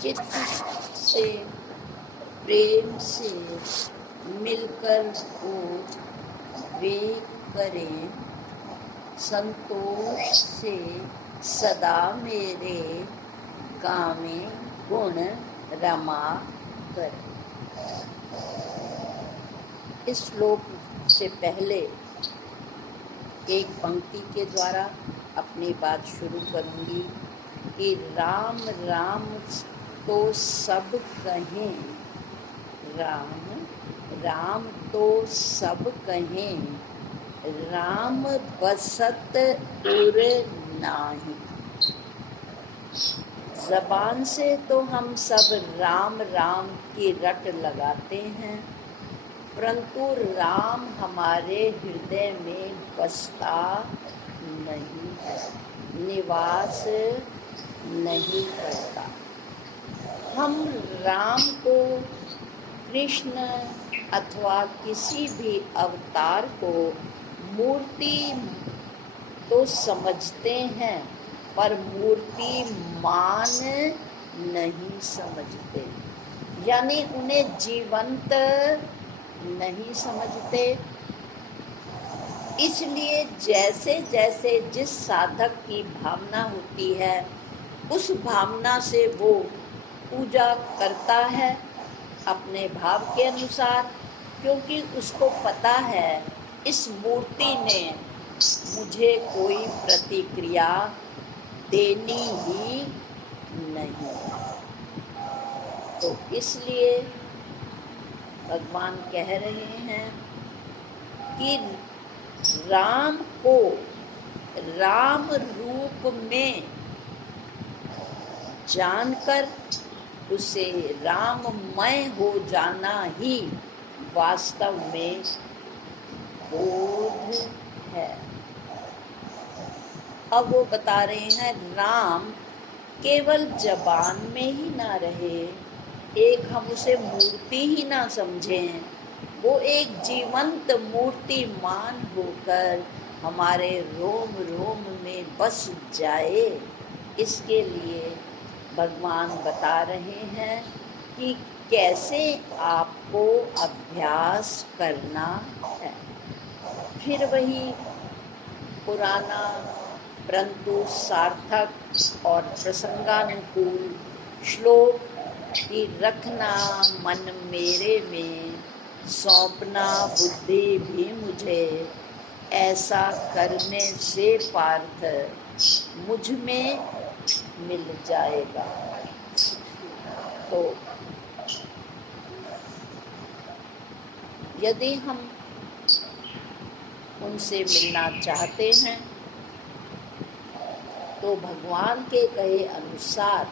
चित्त से प्रेम से मिलकर वो वे करें, संतोष से सदा मेरे गावे गुण रमा करें। इस श्लोक से पहले एक पंक्ति के द्वारा अपनी बात शुरू करूंगी कि राम राम तो सब कहें, राम राम तो सब कहें, राम बसत उर नाही। जबान से तो हम सब राम राम की रट लगाते हैं, परंतु राम हमारे हृदय में बसता नहीं है, निवास नहीं करता। हम राम को कृष्ण अथवा किसी भी अवतार को मूर्ति तो समझते हैं, पर मूर्ति मान नहीं समझते, यानी उन्हें जीवंत नहीं समझते। इसलिए जैसे जैसे जिस साधक की भावना होती है, उस भावना से वो पूजा करता है अपने भाव के अनुसार, क्योंकि उसको पता है इस मूर्ति ने मुझे कोई प्रतिक्रिया देनी ही नहीं। तो इसलिए भगवान कह रहे हैं कि राम को राम रूप में जानकर उसे राममय हो जाना ही वास्तव में बोध है। अब वो बता रहे हैं राम केवल जबान में ही ना रहे, एक हम उसे मूर्ति ही ना समझें, वो एक जीवंत मूर्तिमान होकर हमारे रोम रोम में बस जाए। इसके लिए भगवान बता रहे हैं कि कैसे आपको अभ्यास करना है। फिर वही पुराना परंतु सार्थक और प्रसंगानुकूल श्लोक कि रखना मन मेरे में, सौंपना बुद्धि भी मुझे, ऐसा करने से पार्थ मुझ में मिल जाएगा। तो यदि हम उनसे मिलना चाहते हैं तो भगवान के कहे अनुसार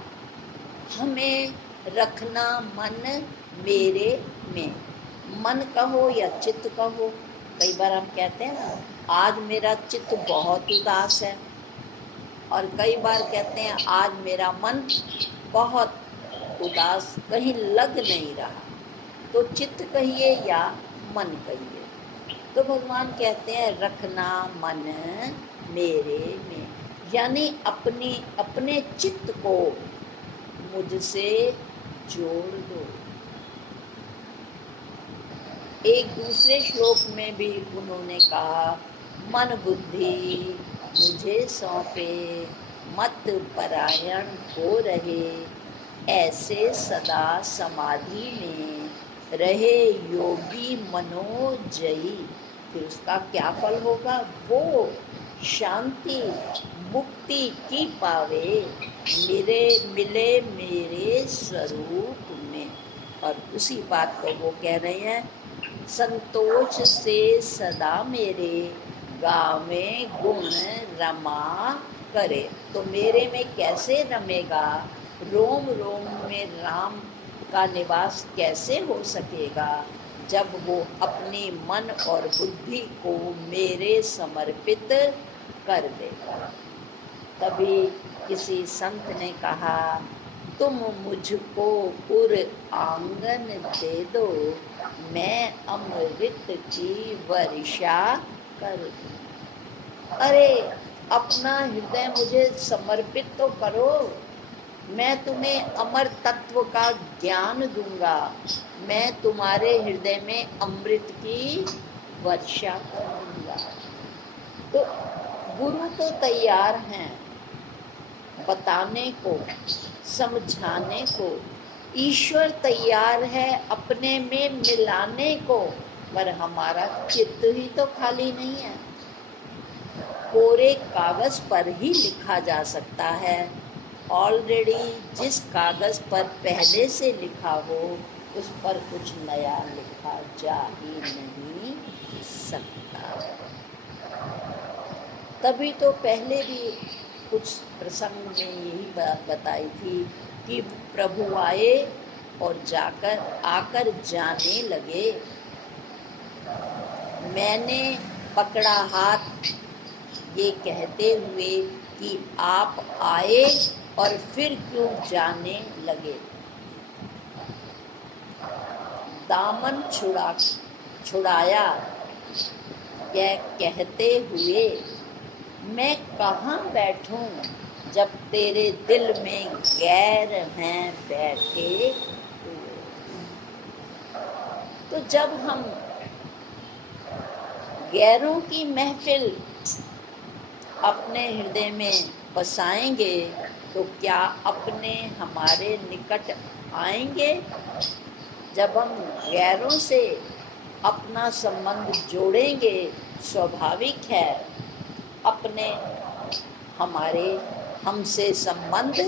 हमें रखना मन मेरे में। मन कहो या चित्त कहो, कई बार हम कहते हैं ना आज मेरा चित्त बहुत उदास है, और कई बार कहते हैं आज मेरा मन बहुत उदास, कहीं लग नहीं रहा। तो चित्त कहिए या मन कहिए, तो भगवान कहते हैं रखना मन मेरे में, यानी अपने चित्त को मुझसे जोड़ दो। एक दूसरे श्लोक में भी उन्होंने कहा मन बुद्धि मुझे सौंपे, मत परायण हो रहे, ऐसे सदा समाधि में रहे योगी मनोजयी। फिर उसका क्या फल होगा? वो शांति मुक्ति की पावे, मिले मेरे स्वरूप में। और उसी बात को वो कह रहे हैं संतोष से सदा मेरे गावे गुण रमा करे। तो मेरे में कैसे रमेगा? रोम रोम में राम का निवास कैसे हो सकेगा जब वो अपनी मन और बुद्धि को मेरे समर्पित कर देगा। तभी किसी संत ने कहा तुम मुझको पुर आंगन दे दो, मैं अमृत की वर्षा कर दूं। अरे अपना हृदय मुझे समर्पित तो करो, मैं तुम्हें अमर तत्व का ज्ञान दूंगा, मैं तुम्हारे हृदय में अमृत की वर्षा कर दूंगा। तो गुरु तो तैयार हैं बताने को, समझाने को, ईश्वर तैयार है अपने में मिलाने को, पर हमारा चित्त ही तो खाली नहीं है। कोरे कागज पर ही लिखा जा सकता है। ऑलरेडी जिस कागज पर पहले से लिखा हो उस पर कुछ नया लिखा जा ही नहीं सकता। तभी तो पहले भी कुछ प्रसंग में यही बात बताई थी कि प्रभु आए और जाकर आकर जाने लगे। मैंने पकड़ा हाथ ये कहते हुए कि आप आए और फिर क्यों जाने लगे। दामन छुड़ाया यह कहते हुए मैं कहाँ बैठूं जब तेरे दिल में गैर हैं बैठे हुए। तो जब हम गैरों की महफिल अपने हृदय में बसाएंगे तो क्या अपने हमारे निकट आएंगे। जब हम गैरों से अपना संबंध जोड़ेंगे, स्वाभाविक है अपने हमारे हमसे संबंध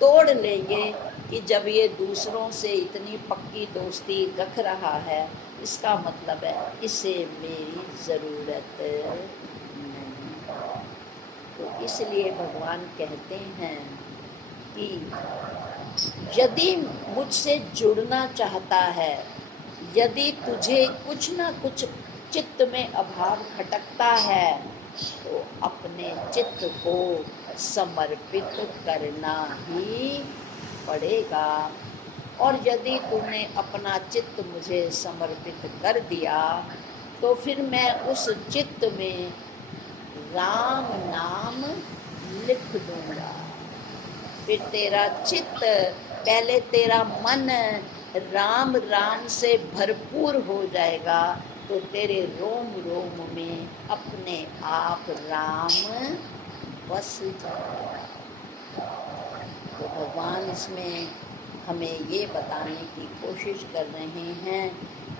तोड़ लेंगे कि जब ये दूसरों से इतनी पक्की दोस्ती रख रहा है, इसका मतलब है इसे मेरी ज़रूरत नहीं। तो इसलिए भगवान कहते हैं कि यदि मुझसे जुड़ना चाहता है, यदि तुझे कुछ ना कुछ चित्त में अभाव खटकता है, तो अपने चित्त को समर्पित करना ही पड़ेगा। और यदि तूने अपना चित्त मुझे समर्पित कर दिया तो फिर मैं उस चित्त में राम नाम लिख दूंगा। फिर तेरा चित्त, पहले तेरा मन राम राम से भरपूर हो जाएगा, तो तेरे रोम रोम में अपने आप राम बस जाएगा। तो भगवान इसमें हमें ये बताने की कोशिश कर रहे हैं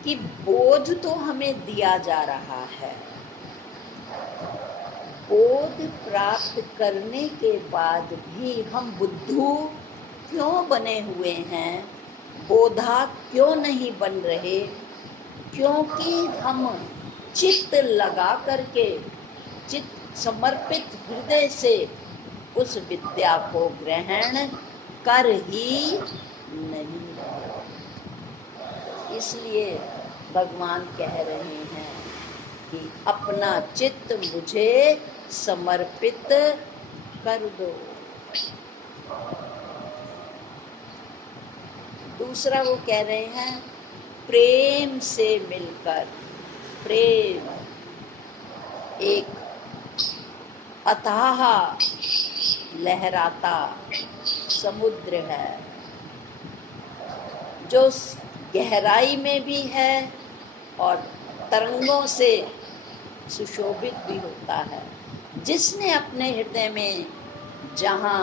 कि बोध तो हमें दिया जा रहा है, बोध प्राप्त करने के बाद भी हम बुद्धू क्यों बने हुए हैं, बोधा क्यों नहीं बन रहे। क्योंकि हम चित्त लगा करके, चित्त समर्पित हृदय से उस विद्या को ग्रहण कर ही नहीं। इसलिए भगवान कह रहे हैं कि अपना चित्त मुझे समर्पित कर दो। दूसरा वो कह रहे हैं प्रेम से मिलकर। प्रेम एक अथाह लहराता समुद्र है, जो गहराई में भी है और तरंगों से सुशोभित भी होता है। जिसने अपने हृदय में जहाँ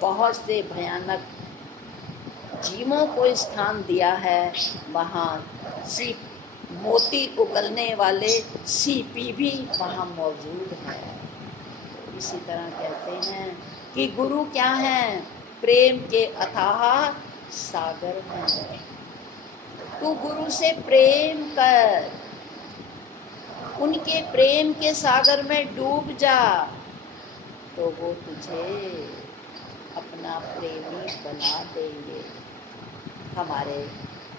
बहुत से भयानक जीवों को स्थान दिया है, वहाँ मोती उगलने वाले सीपी भी वहाँ मौजूद हैं। इसी तरह कहते हैं कि गुरु क्या हैं, प्रेम के अथाह सागर हैं। तू गुरु से प्रेम कर, उनके प्रेम के सागर में डूब जा, तो वो तुझे अपना प्रेमी बना देंगे। हमारे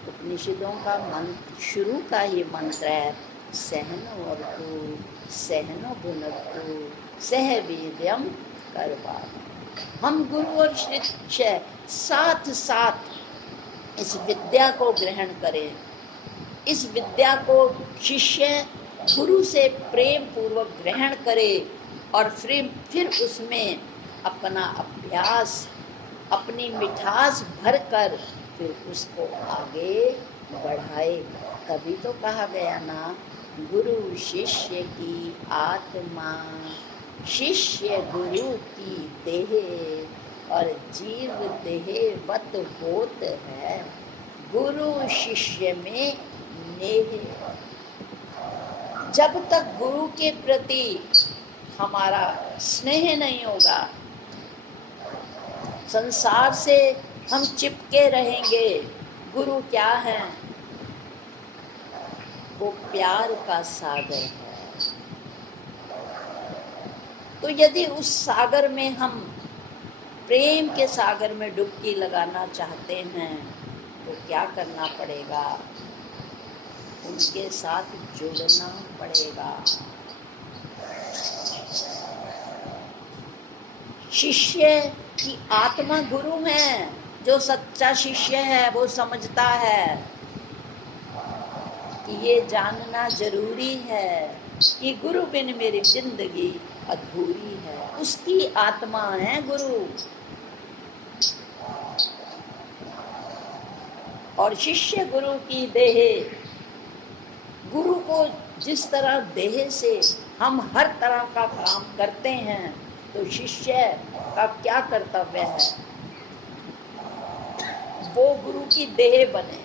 उपनिषदों का मंत्र, शुरू का ये मंत्र है, सहनो अवतु सहनो भुनक्तु सह वीर्यम करवा। हम गुरु और शिष्य साथ साथ इस विद्या को ग्रहण करें। इस विद्या को शिष्य गुरु से प्रेम पूर्वक ग्रहण करे और फिर उसमें अपना अभ्यास अपनी मिठास भरकर फिर उसको आगे बढ़ाए। तभी तो कहा गया ना, गुरु शिष्य की आत्मा, शिष्य गुरु की देह, और जीव देहवत होत है, गुरु शिष्य में नेह। जब तक गुरु के प्रति हमारा स्नेह नहीं होगा, संसार से हम चिपके रहेंगे। गुरु क्या है? वो प्यार का सागर है। तो यदि उस सागर में हम प्रेम के सागर में डुबकी लगाना चाहते हैं तो क्या करना पड़ेगा? उनके साथ जुड़ना पड़ेगा। शिष्य की आत्मा गुरु है। जो सच्चा शिष्य है वो समझता है कि ये जानना जरूरी है कि गुरु बिन मेरी जिंदगी अधूरी है। उसकी आत्मा है गुरु। और शिष्य गुरु की देह। गुरु को जिस तरह देह से हम हर तरह का काम करते हैं, तो शिष्य का क्या कर्तव्य है? वो गुरु की देह बने,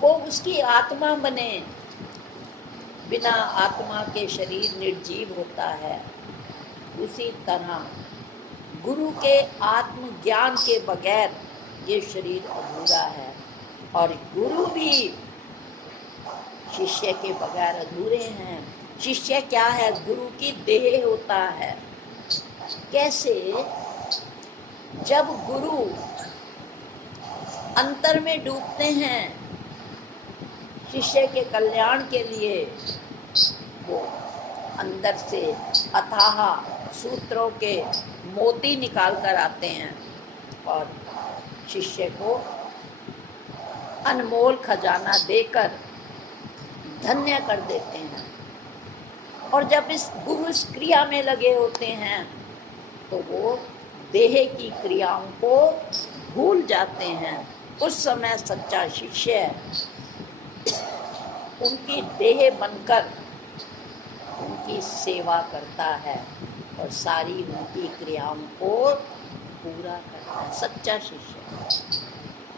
वो उसकी आत्मा बने। बिना आत्मा के शरीर निर्जीव होता है। उसी तरह गुरु के आत्मज्ञान के बगैर ये शरीर अधूरा है, और गुरु भी शिष्य के बगैर अधूरे हैं। शिष्य क्या है? गुरु की देह होता है। कैसे? जब गुरु अंतर में डूबते हैं शिष्य के कल्याण के लिए, वो अंदर से अथाह सूत्रों के मोती निकाल कर आते हैं और शिष्य को अनमोल खजाना देकर धन्य कर देते हैं। और जब इस गुरु इस क्रिया में लगे होते हैं तो वो देह की क्रियाओं को भूल जाते हैं। उस समय सच्चा शिष्य उनकी देह बनकर उनकी सेवा करता है और सारी उनकी क्रियाओं को पूरा करता है। सच्चा शिष्य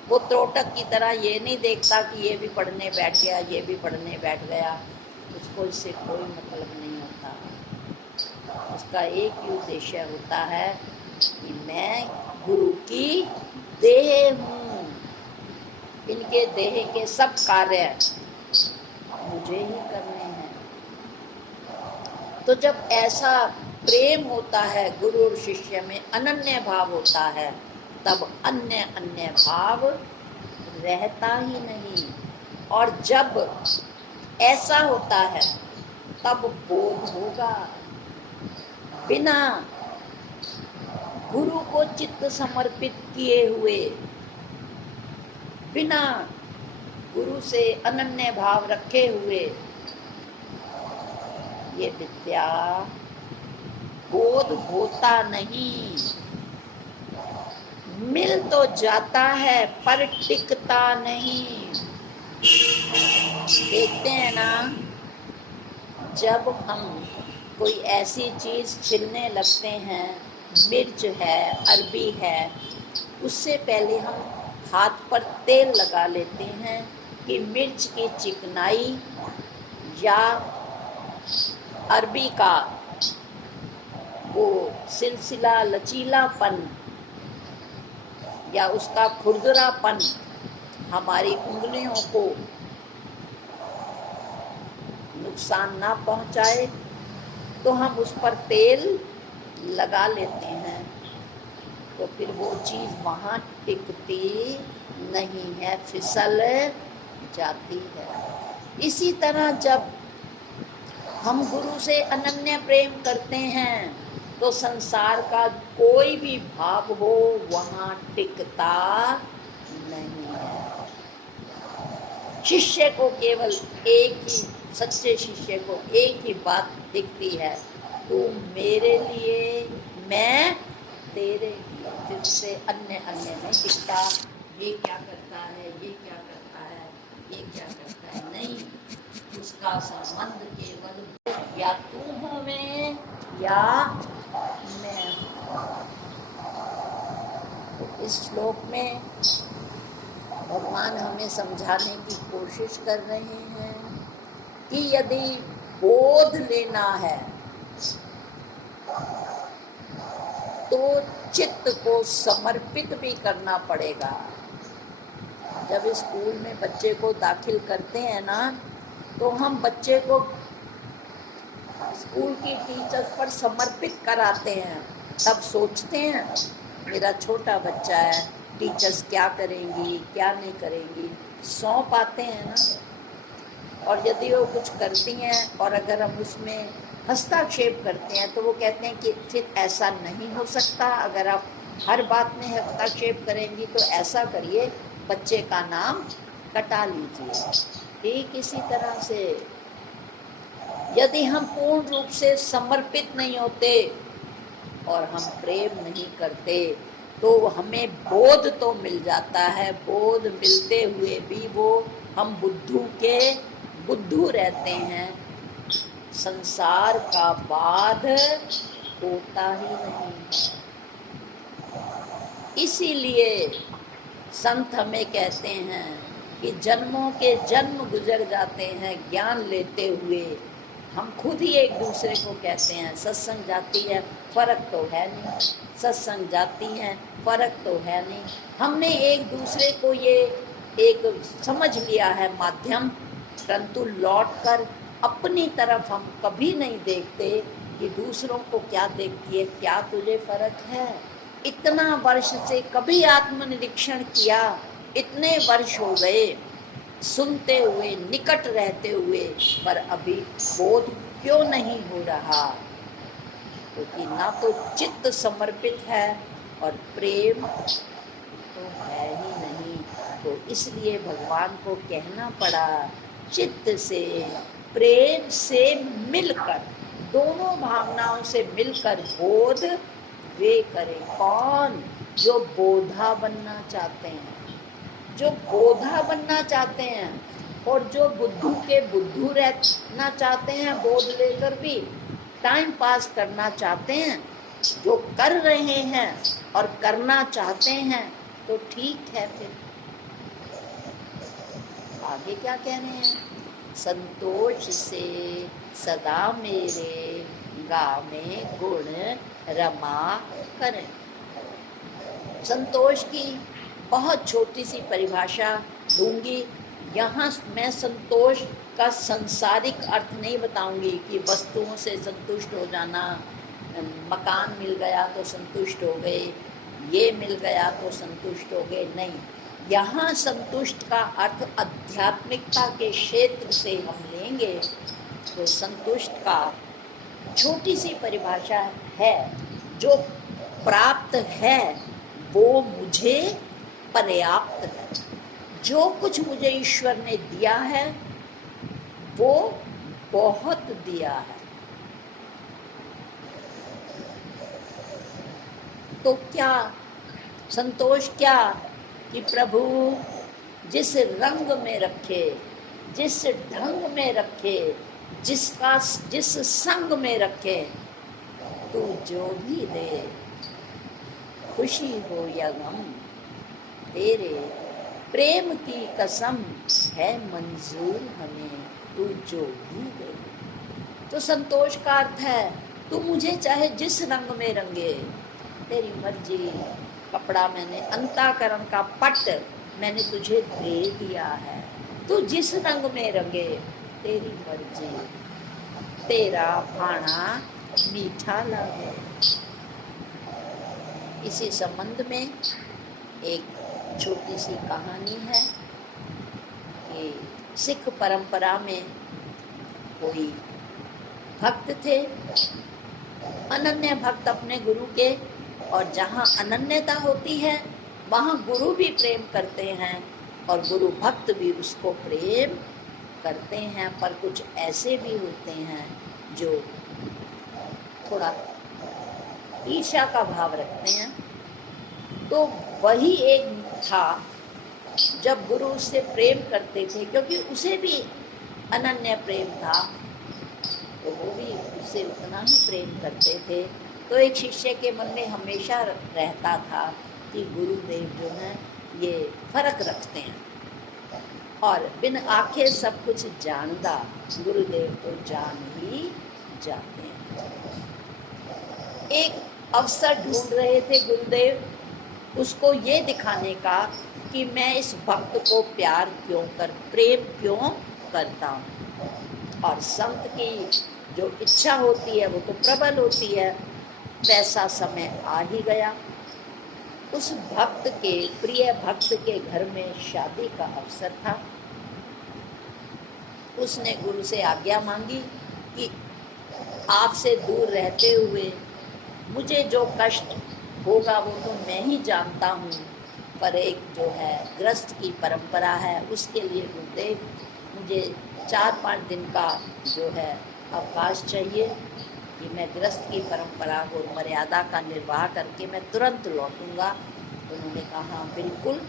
वो त्रोटक की तरह ये नहीं देखता कि ये भी पढ़ने बैठ गया, ये भी पढ़ने बैठ गया। उसको इससे कोई मतलब नहीं होता। उसका एक ही उद्देश्य होता है कि मैं गुरु की देह हूँ, इनके देह के सब कार्य मुझे ही करने हैं। तो जब ऐसा प्रेम होता है, गुरु और शिष्य में अनन्य भाव होता है, तब अन्य अन्य भाव रहता ही नहीं। और जब ऐसा होता है तब बोध होगा। बिना गुरु को चित्त समर्पित किए हुए, बिना गुरु से अनन्य भाव रखे हुए ये विद्या बोध होता नहीं। मिल तो जाता है पर टिकता नहीं। देखते हैं ना, जब हम कोई ऐसी चीज छीलने लगते हैं, मिर्च है, अरबी है, उससे पहले हम हाथ पर तेल लगा लेते हैं कि मिर्च की चिकनाई या अरबी का वो सिलसिला लचीलापन या उसका खुरदरापन हमारी उंगलियों को नुकसान ना पहुंचाए, तो हम उस पर तेल लगा लेते हैं। तो फिर वो चीज़ वहाँ टिकती नहीं है, फिसल जाती है। इसी तरह जब हम गुरु से अनन्य प्रेम करते हैं तो संसार का कोई भी भाव हो वहाँ टिकता नहीं है। शिष्य को केवल एक ही, सच्चे शिष्य को एक ही बात दिखती है, तू मेरे लिए, मैं तेरे लिए, फिर से अन्य अन्य नहीं दिखता, ये क्या करता है, ये क्या करता है, ये क्या करता है, नहीं, उसका संबंध केवल या तू हूँ मैं या मैं हूँ। तो इस श्लोक में भगवान हमें समझाने की कोशिश कर रहे हैं कि यदि बोध लेना है तो चित्त को समर्पित भी करना पड़ेगा। जब स्कूल में बच्चे को दाखिल करते हैं ना, तो हम बच्चे को स्कूल की टीचर्स पर समर्पित कराते हैं। तब सोचते हैं मेरा छोटा बच्चा है, टीचर्स क्या करेंगी क्या नहीं करेंगी, सौंप आते हैं ना। और यदि वो कुछ करती हैं और अगर हम उसमें हस्तक्षेप करते हैं तो वो कहते हैं कि फिर ऐसा नहीं हो सकता, अगर आप हर बात में हस्तक्षेप करेंगी तो ऐसा करिए, बच्चे का नाम कटा लीजिए। ठीक इसी तरह से यदि हम पूर्ण रूप से समर्पित नहीं होते और हम प्रेम नहीं करते तो हमें बोध तो मिल जाता है, बोध मिलते हुए भी वो हम बुद्धू रहते हैं, संसार का बाध होता ही नहीं। इसीलिए संत हमें कहते हैं कि जन्मों के जन्म गुजर जाते हैं ज्ञान लेते हुए। हम खुद ही एक दूसरे को कहते हैं सत्संग जाती है, फर्क तो है नहीं, सत्संग जाती हैं, फर्क तो है नहीं। हमने एक दूसरे को ये एक समझ लिया है माध्यम, परंतु लौटकर अपनी तरफ हम कभी नहीं देखते कि दूसरों को क्या देखती है, क्या तुझे फर्क है। इतना वर्ष से कभी आत्मनिरीक्षण किया, इतने वर्ष हो गए सुनते हुए, निकट रहते हुए, पर अभी बोध क्यों नहीं हो रहा? क्योंकि ना तो चित्त समर्पित है और प्रेम तो है ही नहीं। तो इसलिए भगवान को कहना पड़ा चित्त से, प्रेम से मिलकर, दोनों भावनाओं से मिलकर बोध वे करें। कौन? जो बोधा बनना चाहते हैं, जो बोधा बनना चाहते हैं और जो बुद्धू के बुद्धू रहना चाहते हैं, बोध लेकर भी टाइम पास करना चाहते हैं, जो कर रहे हैं और करना चाहते हैं, तो ठीक है। फिर आगे क्या कह रहे हैं? संतोष से सदा मेरे गावे गुण रमा करें। संतोष की बहुत छोटी सी परिभाषा दूंगी। यहाँ मैं संतोष का सांसारिक अर्थ नहीं बताऊंगी कि वस्तुओं से संतुष्ट हो जाना, मकान मिल गया तो संतुष्ट हो गए, ये मिल गया तो संतुष्ट हो गए, नहीं। यहाँ संतुष्ट का अर्थ आध्यात्मिकता के क्षेत्र से हम लेंगे तो संतुष्ट का छोटी सी परिभाषा है, जो प्राप्त है वो मुझे पर्याप्त है। जो कुछ मुझे ईश्वर ने दिया है वो बहुत दिया है। तो क्या संतोष? क्या कि प्रभु जिस रंग में रखे, जिस ढंग में रखे, जिस संग में रखे, तू जो भी दे, खुशी हो या गम, तेरे प्रेम की कसम है मंजूर हमें, तू जो भी दे। तो संतोष का अर्थ है तू मुझे चाहे जिस रंग में रंगे, तेरी मर्जी। कपड़ा मैंने, अंतःकरण का पट मैंने तुझे दे दिया है, तू जिस रंग में रंगे, तेरी मर्जी। तेरा भाना मीठा लगे। इसी संबंध में एक छोटी सी कहानी है कि सिख परंपरा में कोई भक्त थे, अनन्य भक्त अपने गुरु के, और जहाँ अनन्यता होती है वहाँ गुरु भी प्रेम करते हैं और गुरु भक्त भी उसको प्रेम करते हैं। पर कुछ ऐसे भी होते हैं जो थोड़ा ईर्ष्या का भाव रखते हैं। तो वही एक था जब गुरु उससे प्रेम करते थे, क्योंकि उसे भी अनन्य प्रेम था, तो वो भी उससे उतना ही प्रेम करते थे। तो एक शिष्य के मन में हमेशा रहता था कि गुरुदेव जो हैं ये फर्क रखते हैं, और बिन आंखें सब कुछ जानता, गुरुदेव तो जान ही जाते हैं। एक अवसर ढूंढ रहे थे गुरुदेव, उसको ये दिखाने का कि मैं इस भक्त को प्रेम क्यों करता हूँ। और संत की जो इच्छा होती है वो तो प्रबल होती है। वैसा समय आ ही गया। उस भक्त के, प्रिय भक्त के घर में शादी का अवसर था। उसने गुरु से आज्ञा मांगी कि आपसे दूर रहते हुए मुझे जो कष्ट होगा वो तो मैं ही जानता हूँ, पर एक जो है गृहस्थ की परंपरा है, उसके लिए गुरुदेव मुझे 4-5 दिन का जो है अवकाश चाहिए कि मैं गृहस्थ की परंपरा और मर्यादा का निर्वाह करके मैं तुरंत लौटूंगा। उन्होंने कहा हाँ बिल्कुल,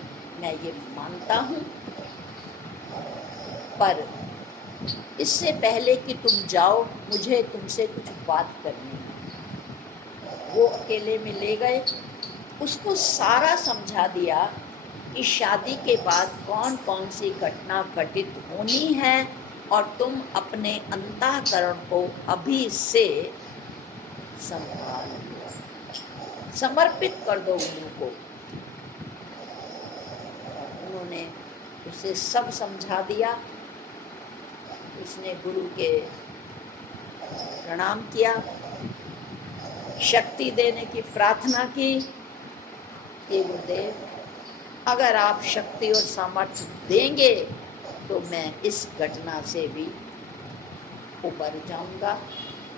मैं ये मानता हूँ, पर इससे पहले कि तुम जाओ मुझे तुमसे कुछ बात करनी है। वो अकेले में ले गए, उसको सारा समझा दिया कि शादी के बाद कौन कौन सी घटना घटित होनी है, और तुम अपने अंतःकरण को अभी से संभाल लो, समर्पित कर दो गुरु को। उन्होंने उसे सब समझा दिया। उसने गुरु के प्रणाम किया, शक्ति देने की प्रार्थना की कि गुरुदेव अगर आप शक्ति और सामर्थ्य देंगे तो मैं इस घटना से भी उबर जाऊंगा।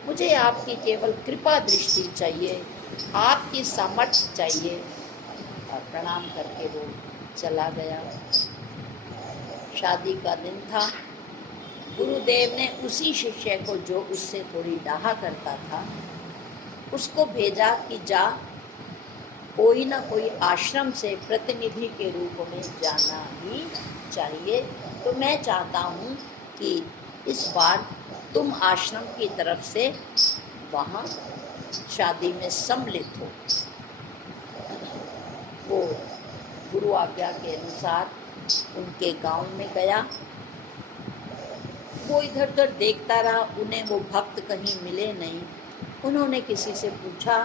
मुझे आपकी केवल कृपा दृष्टि चाहिए, आपकी सामर्थ्य चाहिए। और प्रणाम करके वो चला गया। शादी का दिन था। गुरुदेव ने उसी शिष्य को जो उससे थोड़ी डाहा करता था उसको भेजा कि जा, कोई ना कोई आश्रम से प्रतिनिधि के रूप में जाना ही चाहिए। तो मैं चाहता हूँ कि इस बार तुम आश्रम की तरफ से वहाँ शादी में सम्मिलित हो। वो गुरु आज्ञा के अनुसार उनके गांव में गया। वो इधर उधर देखता रहा, उन्हें वो भक्त कहीं मिले नहीं। उन्होंने किसी से पूछा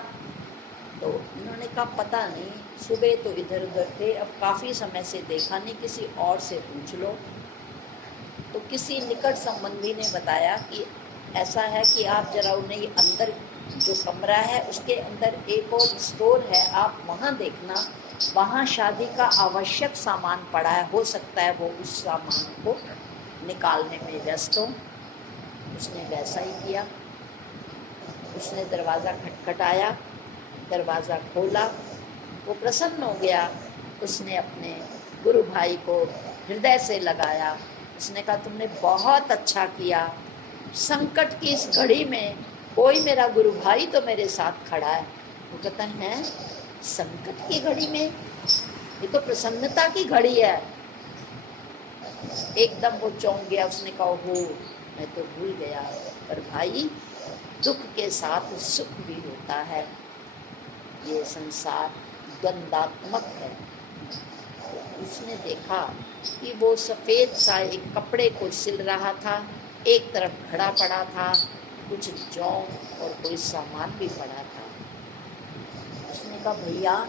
तो उन्होंने कहा पता नहीं, सुबह तो इधर उधर थे, अब काफ़ी समय से देखा नहीं, किसी और से पूछ लो। तो किसी निकट संबंधी ने बताया कि ऐसा है कि आप जरा उन्हें अंदर जो कमरा है उसके अंदर एक और स्टोर है, आप वहाँ देखना, वहाँ शादी का आवश्यक सामान पड़ा है, हो सकता है वो उस सामान को निकालने में व्यस्त हो। उसने वैसा ही किया। उसने दरवाज़ा खटखटाया, दरवाज़ा खोला, वो प्रसन्न हो गया। उसने अपने गुरु भाई को हृदय से लगाया। उसने कहा तुमने बहुत अच्छा किया, संकट की इस घड़ी में कोई मेरा गुरु भाई तो मेरे साथ खड़ा है। वो कहता है संकट की घड़ी में, ये तो प्रसन्नता की घड़ी है। एकदम वो चौंक गया। उसने कहा हो, मैं तो भूल गया, पर भाई दुख के साथ सुख भी होता है, ये संसार द्वंदात्मक है। तो उसने देखा कि वो सफ़ेद सा एक कपड़े को सिल रहा था, एक तरफ घड़ा पड़ा था, कुछ जौ और कोई सामान भी पड़ा था। उसने कहा भैया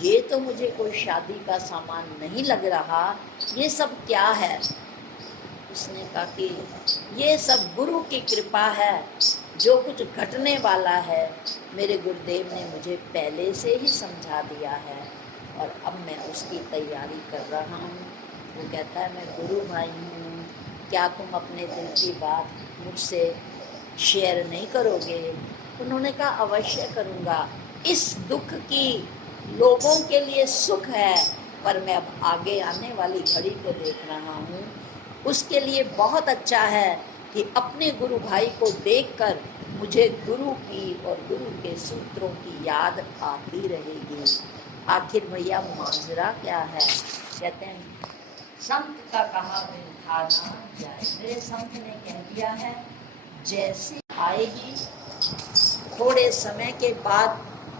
ये तो मुझे कोई शादी का सामान नहीं लग रहा, ये सब क्या है? उसने कहा कि ये सब गुरु की कृपा है, जो कुछ घटने वाला है मेरे गुरुदेव ने मुझे पहले से ही समझा दिया है और अब मैं उसकी तैयारी कर रहा हूँ। वो कहता है मैं गुरु भाई हूँ, क्या तुम अपने दिल की बात मुझसे शेयर नहीं करोगे? उन्होंने कहा अवश्य करूँगा। इस दुख की लोगों के लिए सुख है, पर मैं अब आगे आने वाली घड़ी को देख रहा हूँ, उसके लिए बहुत अच्छा है कि अपने गुरु भाई को देखकर मुझे गुरु की और गुरु के सूत्रों की याद आती रहेगी। आखिर भैया माजरा क्या है? कहते हैं संत का कहा बिन था ना जाए। मेरे संत ने कह दिया है जैसे आएगी, थोड़े समय के बाद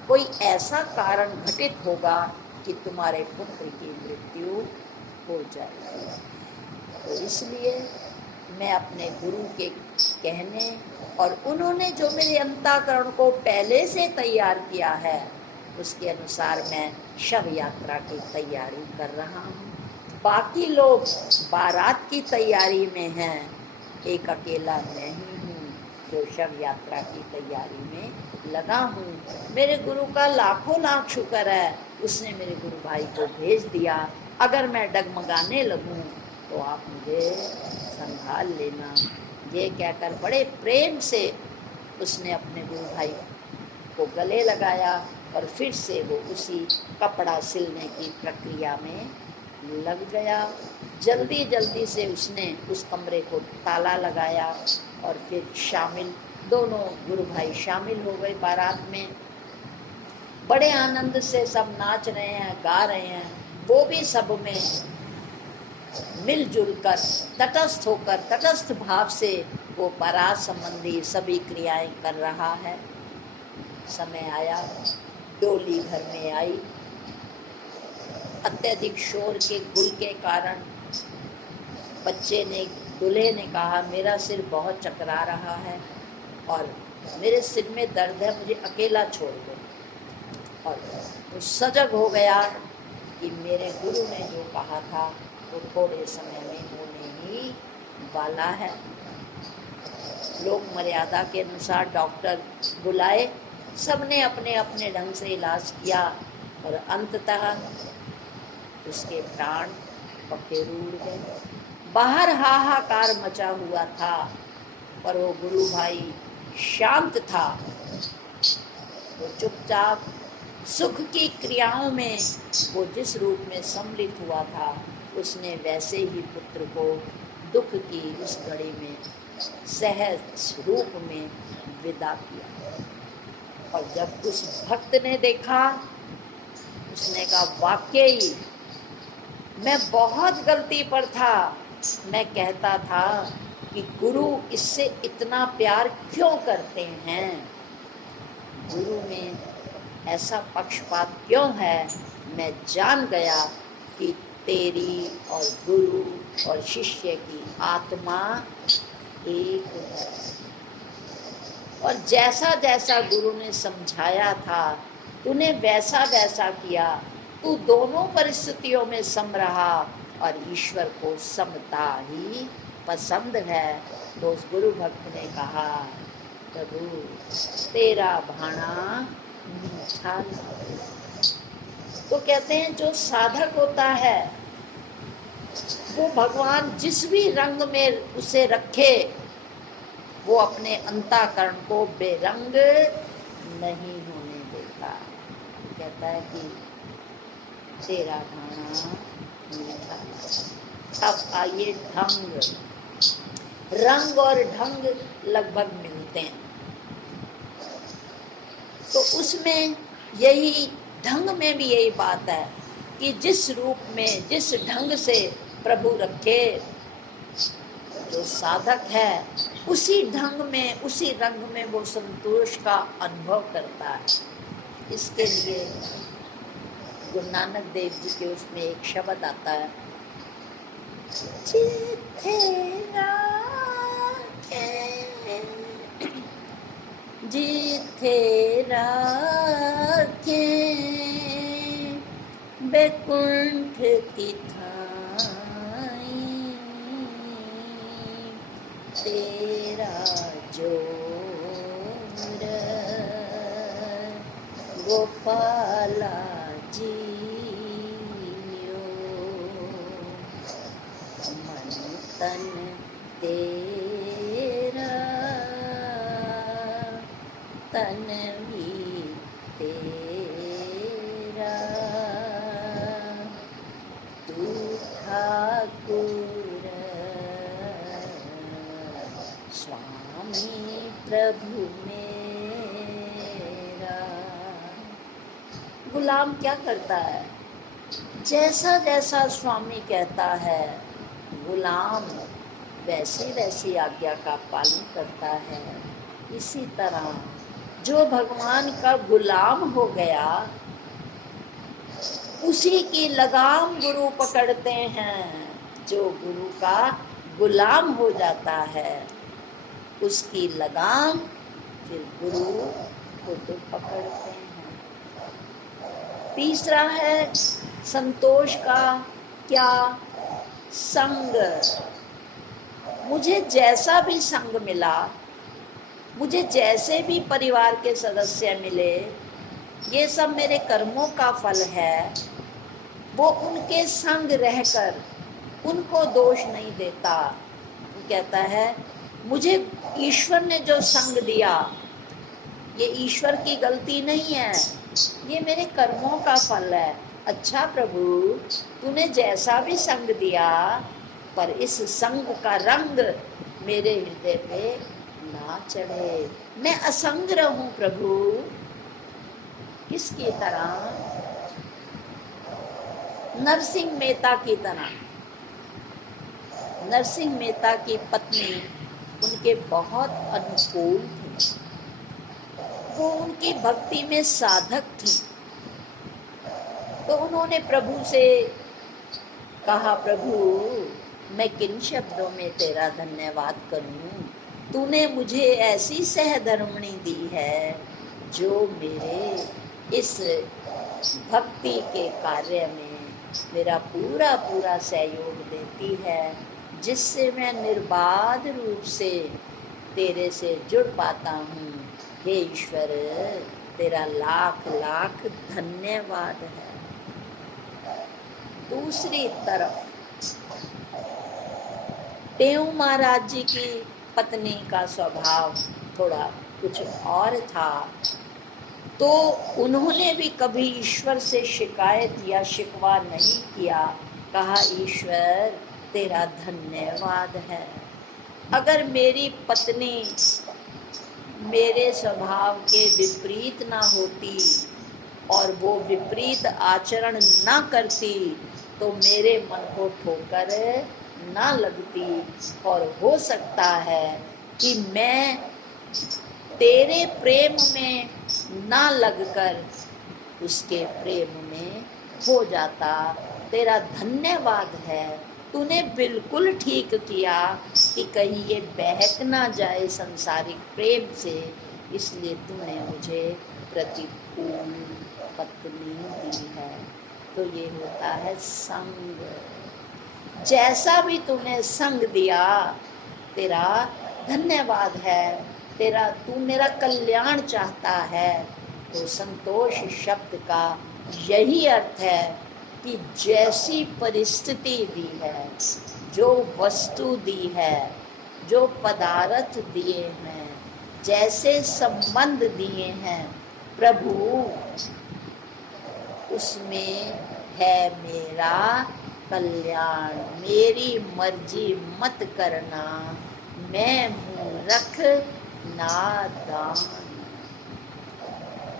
कोई ऐसा कारण घटित होगा कि तुम्हारे पुत्र की मृत्यु हो जाएगी। तो इसलिए मैं अपने गुरु के कहने और उन्होंने जो मेरे अंतःकरण को पहले से तैयार किया है उसके अनुसार मैं शव यात्रा की तैयारी कर रहा हूँ। बाकी लोग बारात की तैयारी में हैं, एक अकेला मैं ही हूँ जो शव यात्रा की तैयारी में लगा हूँ। मेरे गुरु का लाखों लाख शुक्र है, उसने मेरे गुरु भाई को भेज दिया। अगर मैं डगमगाने लगूं तो आप मुझे संभाल लेना। ये कहकर बड़े प्रेम से उसने अपने गुरु भाई को गले लगाया और फिर से वो उसी कपड़ा सिलने की प्रक्रिया में लग गया। जल्दी जल्दी से उसने उस कमरे को ताला लगाया और फिर दोनों गुरु भाई शामिल हो गए बारात में। बड़े आनंद से सब नाच रहे हैं, गा रहे हैं। वो भी सब में मिलजुल कर तटस्थ होकर, तटस्थ भाव से वो बारात संबंधी सभी क्रियाएं कर रहा है। समय आया, डोली घर में आई। अत्यधिक शोर के गुल के कारण दूल्हे ने कहा मेरा सिर बहुत चकरा रहा है और मेरे सिर में दर्द है, मुझे अकेला छोड़ दो। और वो सजग हो गया कि मेरे गुरु ने जो कहा था वो थोड़े समय में होने ही वाला है। लोक मर्यादा के अनुसार डॉक्टर बुलाए, सबने अपने अपने ढंग से इलाज किया और अंततः उसके प्राण पखेरु उड़ गए। बाहर हाहाकार मचा हुआ था पर वो गुरु भाई शांत था। वो चुपचाप सुख की क्रियाओं में वो जिस रूप में सम्मिलित हुआ था उसने वैसे ही पुत्र को दुख की उस घड़ी में सहज रूप में विदा किया। और जब उस भक्त ने देखा उसने कहा वाकई मैं बहुत गलती पर था। मैं कहता था कि गुरु इससे इतना प्यार क्यों करते हैं, गुरु में ऐसा पक्षपात क्यों है। मैं जान गया कि तेरी और गुरु और शिष्य की आत्मा एक है और जैसा जैसा गुरु ने समझाया था तूने वैसा वैसा किया। तू दोनों परिस्थितियों में सम रहा और ईश्वर को समता ही पसंद है। तो उस गुरु भक्त ने कहा प्रभु तेरा भाना मीठा। तो कहते हैं जो साधक होता है वो भगवान जिस भी रंग में उसे रखे वो अपने अंतःकरण को बेरंग नहीं होने देता। कहता है कि तेरा भाना मीठा। अब आइए ढंग, रंग और ढंग लगभग मिलते हैं। तो उसमें यही ढंग में भी यही बात है कि जिस रूप में जिस ढंग से प्रभु रखे जो साधक है उसी ढंग में उसी रंग में वो संतोष का अनुभव करता है। इसके लिए गुरु नानक देव जी के उसमें एक शब्द आता है जिथे राखे जिथे राखे बैकुंठ की थाई तेरा जोर गोपाला जीयो मन तन तेरा तन भी तेरा तू ठाकुर स्वामी प्रभु में क्या करता है, जैसा जैसा स्वामी कहता है गुलाम वैसी वैसी आज्ञा का पालन करता है। इसी तरह जो भगवान का गुलाम हो गया उसी की लगाम गुरु पकड़ते हैं। जो गुरु का गुलाम हो जाता है उसकी लगाम फिर गुरु खुद पकड़ते हैं। तीसरा है संतोष का क्या, संग। मुझे जैसा भी संग मिला, मुझे जैसे भी परिवार के सदस्य मिले, ये सब मेरे कर्मों का फल है। वो उनके संग रहकर उनको दोष नहीं देता। वो कहता है मुझे ईश्वर ने जो संग दिया ये ईश्वर की गलती नहीं है, ये मेरे कर्मों का फल है। अच्छा प्रभु, तूने जैसा भी संग दिया पर इस संग का रंग मेरे हृदय पे ना चढ़े, मैं असंग रहूं प्रभु। किसकी तरह? नरसिंह मेहता की तरह। नरसिंह मेहता की पत्नी उनके बहुत अनुकूल थी, वो उनकी भक्ति में साधक थी। तो उन्होंने प्रभु से कहा, प्रभु मैं किन शब्दों में तेरा धन्यवाद करूं, तूने मुझे ऐसी सहधर्मिणी दी है जो मेरे इस भक्ति के कार्य में मेरा पूरा पूरा सहयोग देती है, जिससे मैं निर्बाध रूप से तेरे से जुड़ पाता हूँ। हे ईश्वर, तेरा लाख लाख धन्यवाद है। दूसरी तरफ टेऊ महाराज जी की पत्नी का स्वभाव थोड़ा कुछ और था, तो उन्होंने भी कभी ईश्वर से शिकायत या शिकवा नहीं किया। कहा ईश्वर तेरा धन्यवाद है। अगर मेरी पत्नी मेरे स्वभाव के विपरीत ना होती और वो विपरीत आचरण ना करती तो मेरे मन को ठोकर ना लगती, और हो सकता है कि मैं तेरे प्रेम में ना लगकर उसके प्रेम में हो जाता। तेरा धन्यवाद है, तूने बिल्कुल ठीक किया कि कहीं ये बहक ना जाए संसारिक प्रेम से, इसलिए तूने मुझे प्रतिकूल पत्नी दी है। तो ये होता है संग। जैसा भी तूने संग दिया तेरा धन्यवाद है, तेरा तू मेरा कल्याण चाहता है। तो संतोष शब्द का यही अर्थ है कि जैसी परिस्थिति दी है, जो वस्तु दी है, जो पदार्थ दिए हैं, जैसे संबंध दिए हैं प्रभु, उसमें है मेरा कल्याण। मेरी मर्जी मत करना, मैं मूर्ख नादान,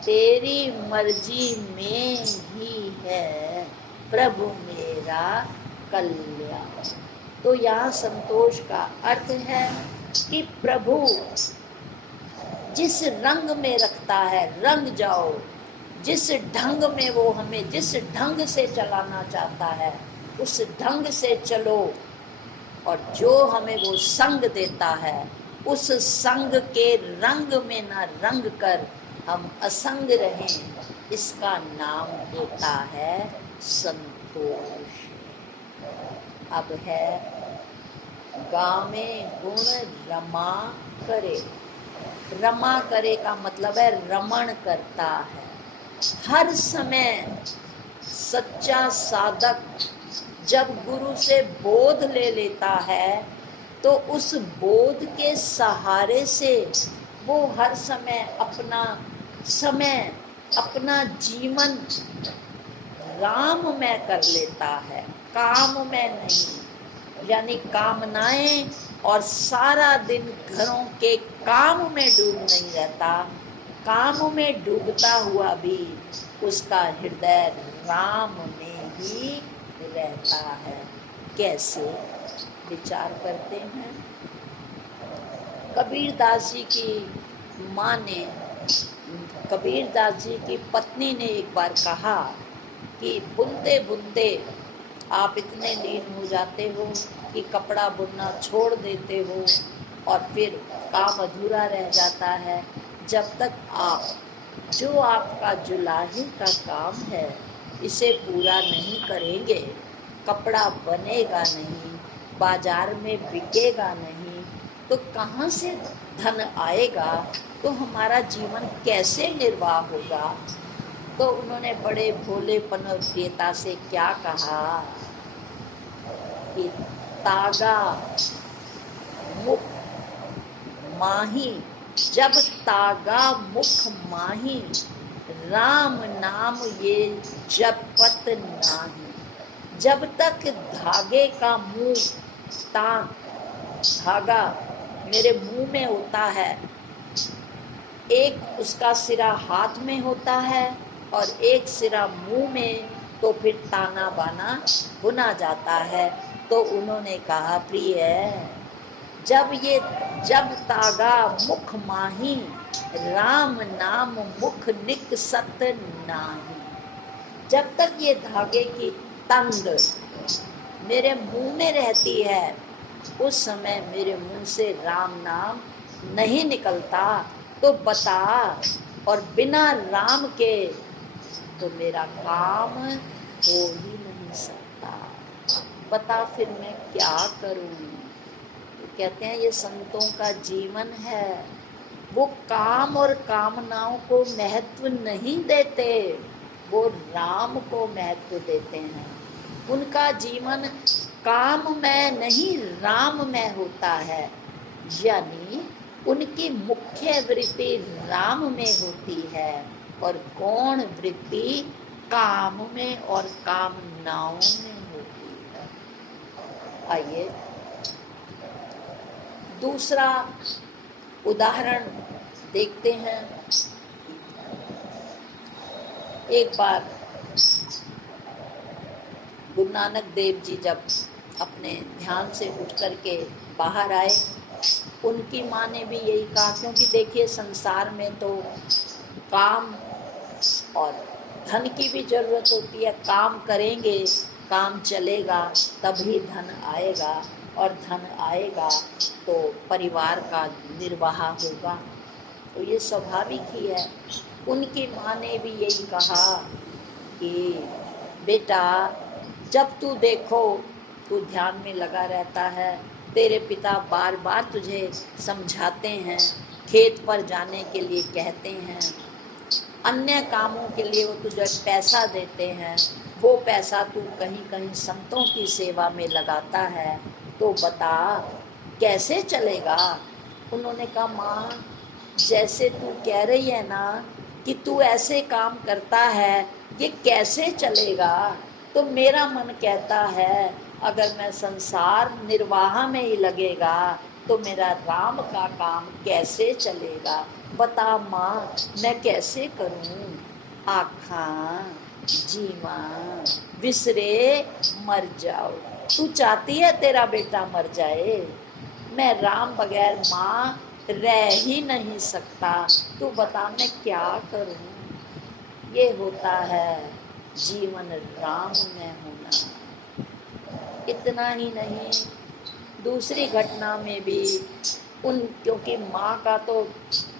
तेरी मर्जी में ही है प्रभु मेरा कल्याण। तो यहाँ संतोष का अर्थ है कि प्रभु जिस रंग में रखता है रंग जाओ, जिस ढंग में वो हमें जिस ढंग से चलाना चाहता है उस ढंग से चलो, और जो हमें वो संग देता है उस संग के रंग में न रंग कर हम असंग रहें, इसका नाम होता है संतोष। अब है गामे गुण रमा करे। रमा करे का मतलब है रमण करता है। हर समय सच्चा साधक जब गुरु से बोध ले लेता है तो उस बोध के सहारे से वो हर समय अपना जीवन राममय कर लेता है, काममय नहीं। यानी कामनाएं और सारा दिन घरों के काम में डूब नहीं रहता, काम में डूबता हुआ भी उसका हृदय राम में ही रहता है। कैसे? विचार करते हैं। कबीरदास जी की माँ ने, कबीरदास जी की पत्नी ने एक बार कहा कि बुनते बुनते आप इतने लीन हो जाते हो कि कपड़ा बुनना छोड़ देते हो और फिर काम अधूरा रह जाता है। जब तक आप जो आपका जुलाहे का काम है इसे पूरा नहीं करेंगे, कपड़ा बनेगा नहीं, बाजार में बिकेगा नहीं, तो कहाँ से धन आएगा, तो हमारा जीवन कैसे निर्वाह होगा। तो उन्होंने बड़े भोलेपन और प्रियता से क्या कहा कि तागा मुख माही, जब तागा मुख माही, राम नाम ये जपत नाही। जब तक धागे का मुंह, धागा मेरे मुंह में होता है, एक उसका सिरा हाथ में होता है और एक सिरा मुंह में, तो फिर ताना बाना बुना जाता है। तो उन्होंने कहा प्रिय, जब तागा मुख माही, राम नाम मुख निकसत नाही। जब तक ये धागे की तंद मेरे मुंह में रहती है, उस समय मेरे मुंह से राम नाम नहीं निकलता। तो बता, और बिना राम के तो मेरा काम हो ही नहीं सकता। बता फिर मैं क्या करूं। तो कहते हैं ये संतों का जीवन है। वो काम और कामनाओं को महत्व नहीं देते, वो राम को महत्व देते हैं। उनका जीवन काम में नहीं राम में होता है, यानी उनकी मुख्य वृत्ति राम में होती है और गौण वृत्ति काम में और कामनाओं में होती है। आइए दूसरा उदाहरण देखते हैं। एक बार गुरु नानक देव जी जब अपने ध्यान से उठ करके बाहर आए, उनकी माँ ने भी यही कहा, क्योंकि देखिए संसार में तो काम और धन की भी जरूरत होती है। काम करेंगे, काम चलेगा तभी धन आएगा, और धन आएगा तो परिवार का निर्वाह होगा। तो ये स्वाभाविक ही है। उनकी माँ ने भी यही कहा कि बेटा, जब तू देखो तू ध्यान में लगा रहता है, तेरे पिता बार बार तुझे समझाते हैं, खेत पर जाने के लिए कहते हैं, अन्य कामों के लिए वो तुझे पैसा देते हैं, वो पैसा तू कहीं कहीं संतों की सेवा में लगाता है, तो बता कैसे चलेगा। उन्होंने कहा माँ, जैसे तू कह रही है ना कि तू ऐसे काम करता है, ये कैसे चलेगा। तो मेरा मन कहता है अगर मैं संसार निर्वाह में ही लगेगा तो मेरा राम का काम कैसे चलेगा। बता माँ, मैं कैसे करूँ। आखा जीवा विसरे मर जाओ। तू चाहती है तेरा बेटा मर जाए, मैं राम बगैर माँ रह ही नहीं सकता। तू बता मैं क्या करूँ। ये होता है जीवन राम में होना। इतना ही नहीं, दूसरी घटना में भी क्योंकि माँ का तो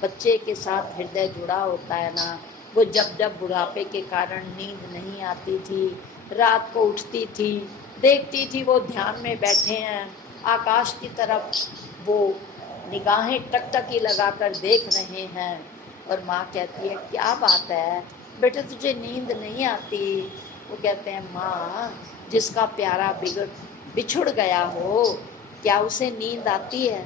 बच्चे के साथ हृदय जुड़ा होता है ना। वो जब जब बुढ़ापे के कारण नींद नहीं आती थी, रात को उठती थी, देखती थी वो ध्यान में बैठे हैं, आकाश की तरफ वो निगाहें टकटकी लगाकर देख रहे हैं, और माँ कहती है क्या बात है बेटा, तुझे नींद नहीं आती। वो कहते हैं माँ, जिसका प्यारा बिछुड़ गया हो, क्या उसे नींद आती है।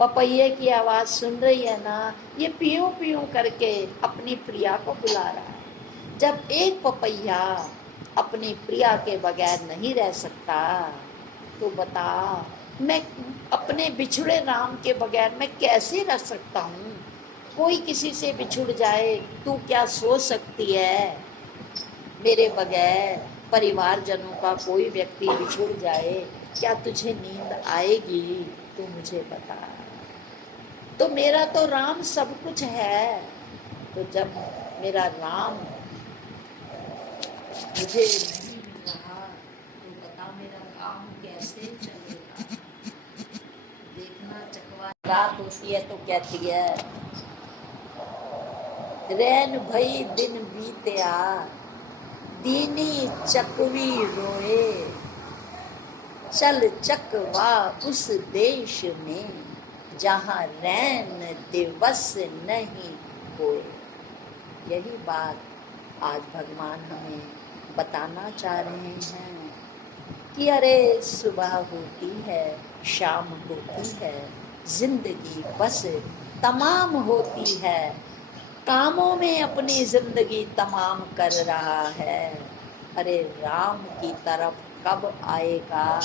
पपैये की आवाज़ सुन रही है ना, ये पियूं पियूं करके अपनी प्रिया को बुला रहा है। जब एक पपैया अपनी प्रिया के बगैर नहीं रह सकता, तो बता मैं अपने बिछुड़े राम के बगैर मैं कैसे रह सकता हूँ। कोई किसी से बिछुड़ जाए, तू क्या सो सकती है मेरे बगैर? परिवारजनों का कोई व्यक्ति बिछुड़ जाए, क्या तुझे नींद आएगी? तू मुझे बता। तो मेरा तो राम सब कुछ है। तो जब मेरा राम मुझे नहीं मिल रहा, तो बता मेरा काम कैसे चलेगा? देखना, चकवा रात होती है तो कहती है, रैन भई दिन बीत्या, दीनी चकवी रोए, चल चकवा उस देश में, जहाँ रैन दिवस नहीं होए। यही बात आज भगवान हमें बताना चाह रहे हैं कि अरे सुबह होती है, शाम होती है, जिंदगी बस तमाम होती है, कामों में अपनी जिंदगी तमाम कर रहा है। अरे राम की तरफ कब आएगा?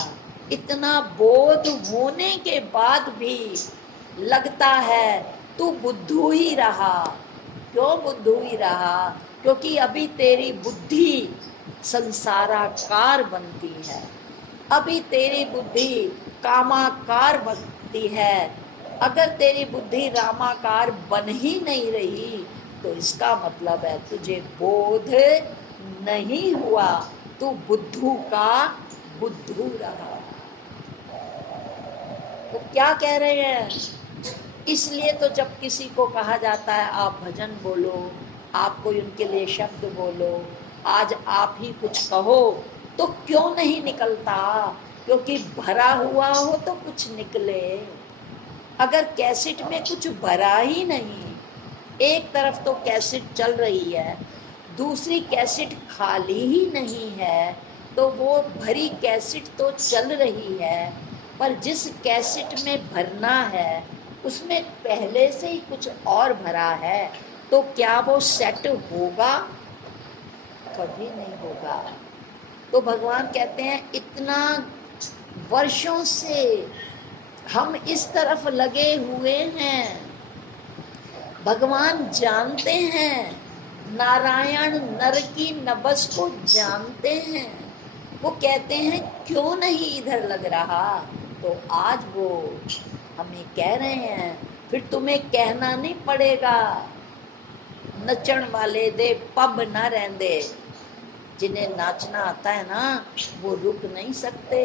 इतना बोध होने के बाद भी लगता है तू बुद्धू ही रहा। क्यों बुद्धू ही रहा? क्योंकि अभी तेरी बुद्धि संसाराकार बनती है, अभी तेरी बुद्धि कामाकार बनती है। अगर तेरी बुद्धि रामाकार बन ही नहीं रही तो इसका मतलब है तुझे बोध नहीं हुआ, तू बुद्धू का बुद्धू रहा। तो क्या कह रहे हैं? इसलिए तो जब किसी को कहा जाता है आप भजन बोलो, आप कोई उनके लिए शब्द बोलो, आज आप ही कुछ कहो, तो क्यों नहीं निकलता? क्योंकि भरा हुआ हो तो कुछ निकले। अगर कैसेट में कुछ भरा ही नहीं, एक तरफ तो कैसेट चल रही है, दूसरी कैसेट खाली ही नहीं है, तो वो भरी कैसेट तो चल रही है, पर जिस कैसेट में भरना है उसमें पहले से ही कुछ और भरा है, तो क्या वो सेट होगा? कभी नहीं होगा। तो भगवान कहते हैं इतना वर्षों से हम इस तरफ लगे हुए हैं, भगवान जानते हैं, नारायण नर की नबस को जानते हैं, वो कहते हैं क्यों नहीं इधर लग रहा? तो आज वो हमें कह रहे हैं, फिर तुम्हें कहना नहीं पड़ेगा, नचण वाले दे पब ना रहंदे। जिन्हें नाचना आता है ना वो रुक नहीं सकते,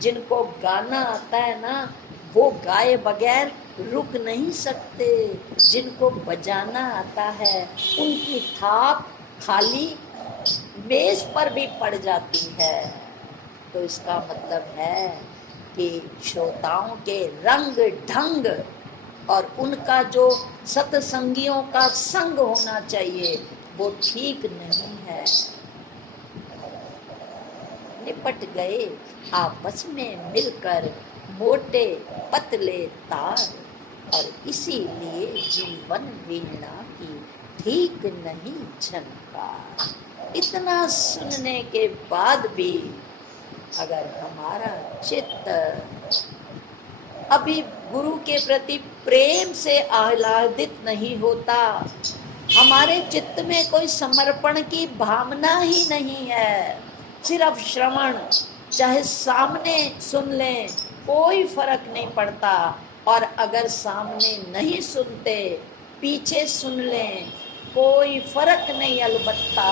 जिनको गाना आता है ना वो गाए बगैर रुक नहीं सकते, जिनको बजाना आता है उनकी थाप खाली मेज पर भी पड़ जाती है। तो इसका मतलब है कि श्रोताओं के रंग ढंग और उनका जो सत्संगियों का संग होना चाहिए वो ठीक नहीं है। निपट गए आपस में मिलकर मोटे पतले तार, और इसीलिए जीवन वीणा की ठीक नहीं झनकार। इतना सुनने के बाद भी अगर हमारा चित्त अभी गुरु के प्रति प्रेम से आह्लादित नहीं होता, हमारे चित्त में कोई समर्पण की भावना ही नहीं है, सिर्फ श्रवण, चाहे सामने सुन लें कोई फर्क नहीं पड़ता, और अगर सामने नहीं सुनते पीछे सुन लें कोई फर्क नहीं, अलबत्ता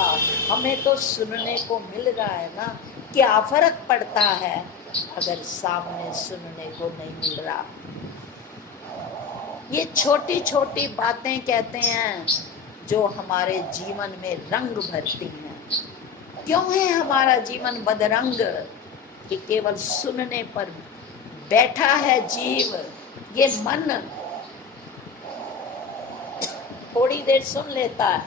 हमें तो सुनने को मिल रहा है ना, क्या फर्क पड़ता है अगर सामने सुनने को नहीं मिल रहा। ये छोटी छोटी बातें कहते हैं जो हमारे जीवन में रंग भरती हैं। क्यों है हमारा जीवन बदरंग? कि केवल सुनने पर बैठा है जीव, ये मन थोड़ी देर सुन लेता है,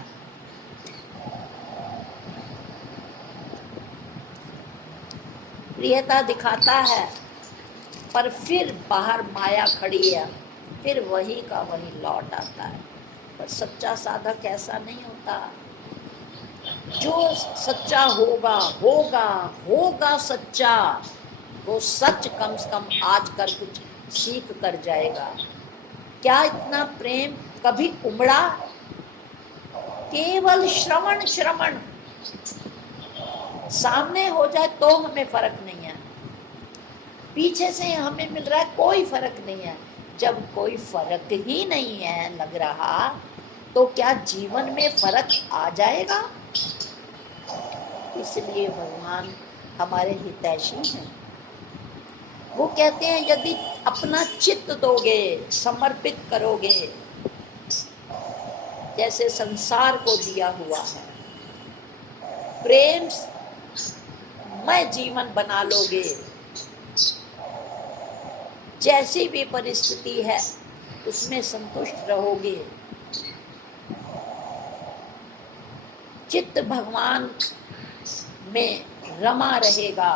प्रियता दिखाता है, पर फिर बाहर माया खड़ी है, फिर वही का वही लौट आता है। पर सच्चा साधक ऐसा नहीं होता। जो सच्चा होगा होगा होगा सच्चा, वो सच कम से कम आज कर कुछ सीख कर जाएगा। क्या इतना प्रेम कभी उमड़ा? केवल श्रवण श्रवण, सामने हो जाए तो हमें फर्क नहीं है, पीछे से हमें मिल रहा है कोई फर्क नहीं है। जब कोई फर्क ही नहीं है लग रहा, तो क्या जीवन में फर्क आ जाएगा? इसलिए भगवान हमारे हितैषी हैं। वो कहते हैं यदि अपना चित्त दोगे, समर्पित करोगे, जैसे संसार को दिया हुआ है, प्रेम मैं जीवन बना लोगे, जैसी भी परिस्थिति है उसमें संतुष्ट रहोगे, चित्त भगवान में रमा रहेगा,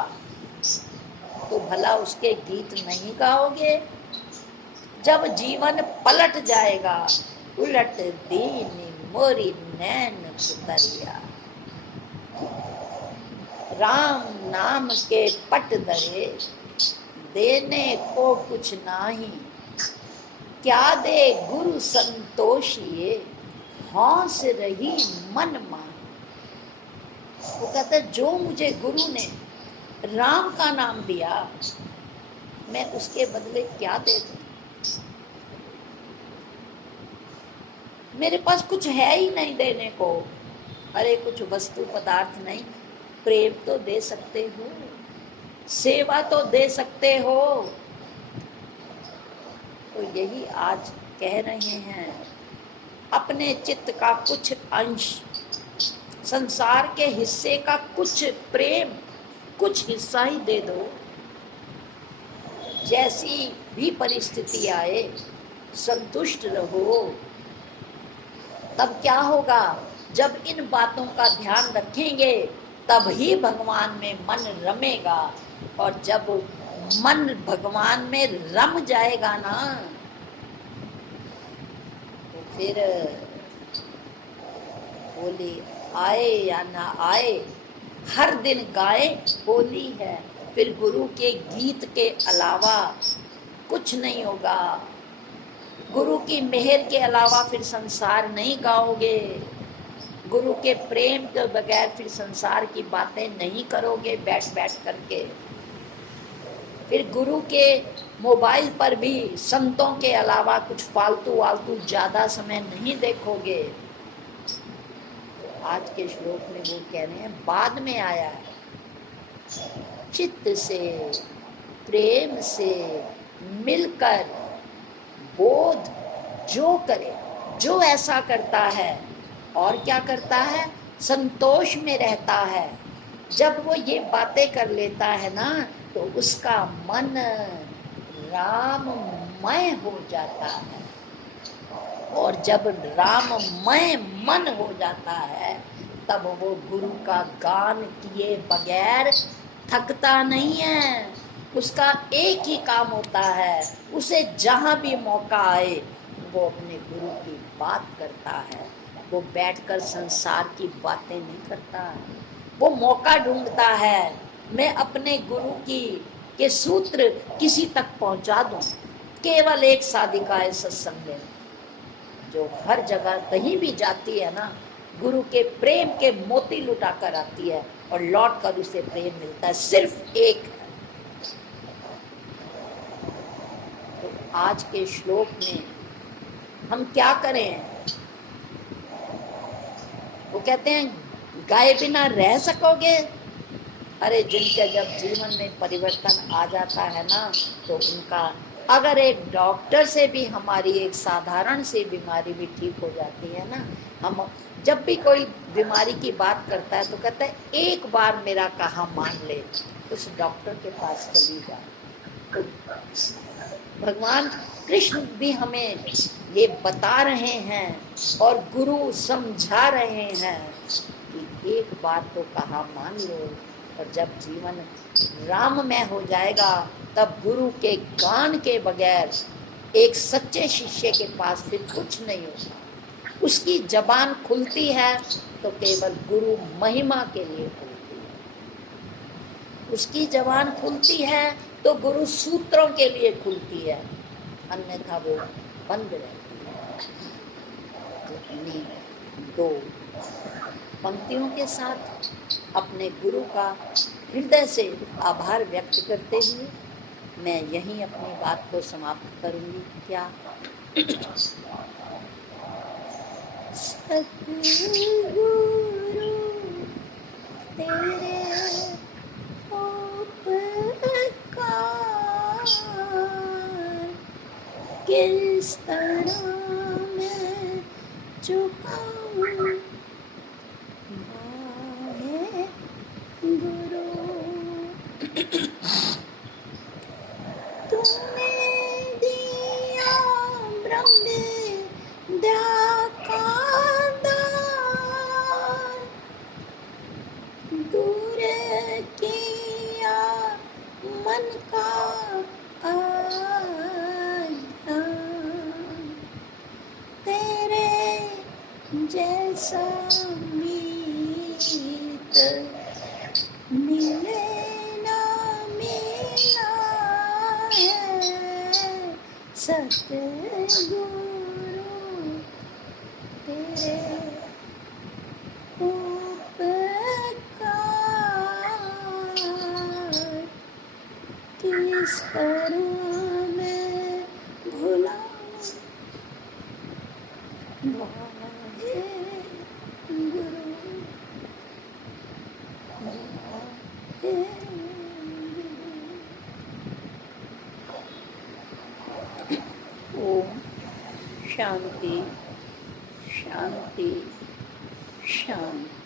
तो भला उसके गीत नहीं गाओगे? जब जीवन पलट जाएगा, उलट दीन मोरी नैन पुतरिया, राम नाम के पट दरे, देने को कुछ नाही, क्या दे गुरु संतोषिए, हौस रही मन मान। वो कहता है जो मुझे गुरु ने राम का नाम दिया, मैं उसके बदले क्या दे दूं? मेरे पास कुछ है ही नहीं देने को। अरे कुछ वस्तु पदार्थ नहीं, प्रेम तो दे सकते हो, सेवा तो दे सकते हो। तो यही आज कह रहे हैं, अपने चित्त का कुछ अंश, संसार के हिस्से का कुछ प्रेम, कुछ हिस्सा ही दे दो। जैसी भी परिस्थिति आए संतुष्ट रहो। तब क्या होगा? जब इन बातों का ध्यान रखेंगे तब ही भगवान में मन रमेगा, और जब मन भगवान में रम जाएगा ना, तो फिर होली आए या ना आए, हर दिन गाए होली है। फिर गुरु के गीत के अलावा कुछ नहीं होगा, गुरु की मेहर के अलावा फिर संसार नहीं गाओगे, गुरु के प्रेम के बगैर फिर संसार की बातें नहीं करोगे बैठ बैठ करके। फिर गुरु के मोबाइल पर भी संतों के अलावा कुछ फालतू वालतू ज्यादा समय नहीं देखोगे। आज के श्लोक में वो कह रहे हैं, बाद में आया है, चित्त से प्रेम से मिलकर बोध जो करे, जो ऐसा करता है और क्या करता है, संतोष में रहता है। जब वो ये बातें कर लेता है ना, तो उसका मन राममय हो जाता है। और जब राममय मन हो जाता है, तब वो गुरु का गान किए बगैर थकता नहीं है। उसका एक ही काम होता है, उसे जहाँ भी मौका आए वो अपने गुरु की बात करता है। वो बैठकर संसार की बातें नहीं करता, वो मौका ढूंढता है, मैं अपने गुरु की के सूत्र किसी तक पहुंचा दूं। केवल एक साधिका है सत्संग में, जो हर जगह कहीं भी जाती है ना, गुरु के प्रेम के मोती लुटा कर आती है और लौट कर उसे प्रेम मिलता है, सिर्फ एक। तो आज के श्लोक में हम क्या करें? वो कहते हैं गाए बिना रह सकोगे? अरे जिनके जब जीवन में परिवर्तन आ जाता है ना, तो उनका, अगर एक डॉक्टर से भी हमारी एक साधारण सी बीमारी भी ठीक हो जाती है ना, हम जब भी कोई बीमारी की बात करता है तो कहता है एक बार मेरा कहा मान ले, उस डॉक्टर के पास चली जा। तो भगवान कृष्ण भी हमें ये बता रहे हैं और गुरु समझा रहे हैं कि एक बार तो कहा मान लो, और जब जीवन राममय हो जाएगा तब गुरु के गान के बगैर एक सच्चे शिष्य के पास फिर कुछ नहीं होगा। उसकी जबान खुलती है तो केवल गुरु महिमा के लिए खुलती है, उसकी जबान खुलती है तो गुरु सूत्रों के लिए खुलती है, अन्यथा वो बंद रहती है। तो इन्हीं दो पंक्तियों के साथ अपने गुरु का हृदय से आभार व्यक्त करते हुए मैं यहीं अपनी बात को समाप्त करूंगी। क्या सतगुरु तेरे उपकार किस तरह मैं चुकाऊं गुरु। तूने दिया ब्रह्म विद्या का दान, दूर किया मन का अज्ञान, तेरे जैसा मीत मिले ना मिला है सतगुरु तेरे उपकार किस तरह मैं भुलाऊं वाहे गुरु। ओम शांति शांति शांति।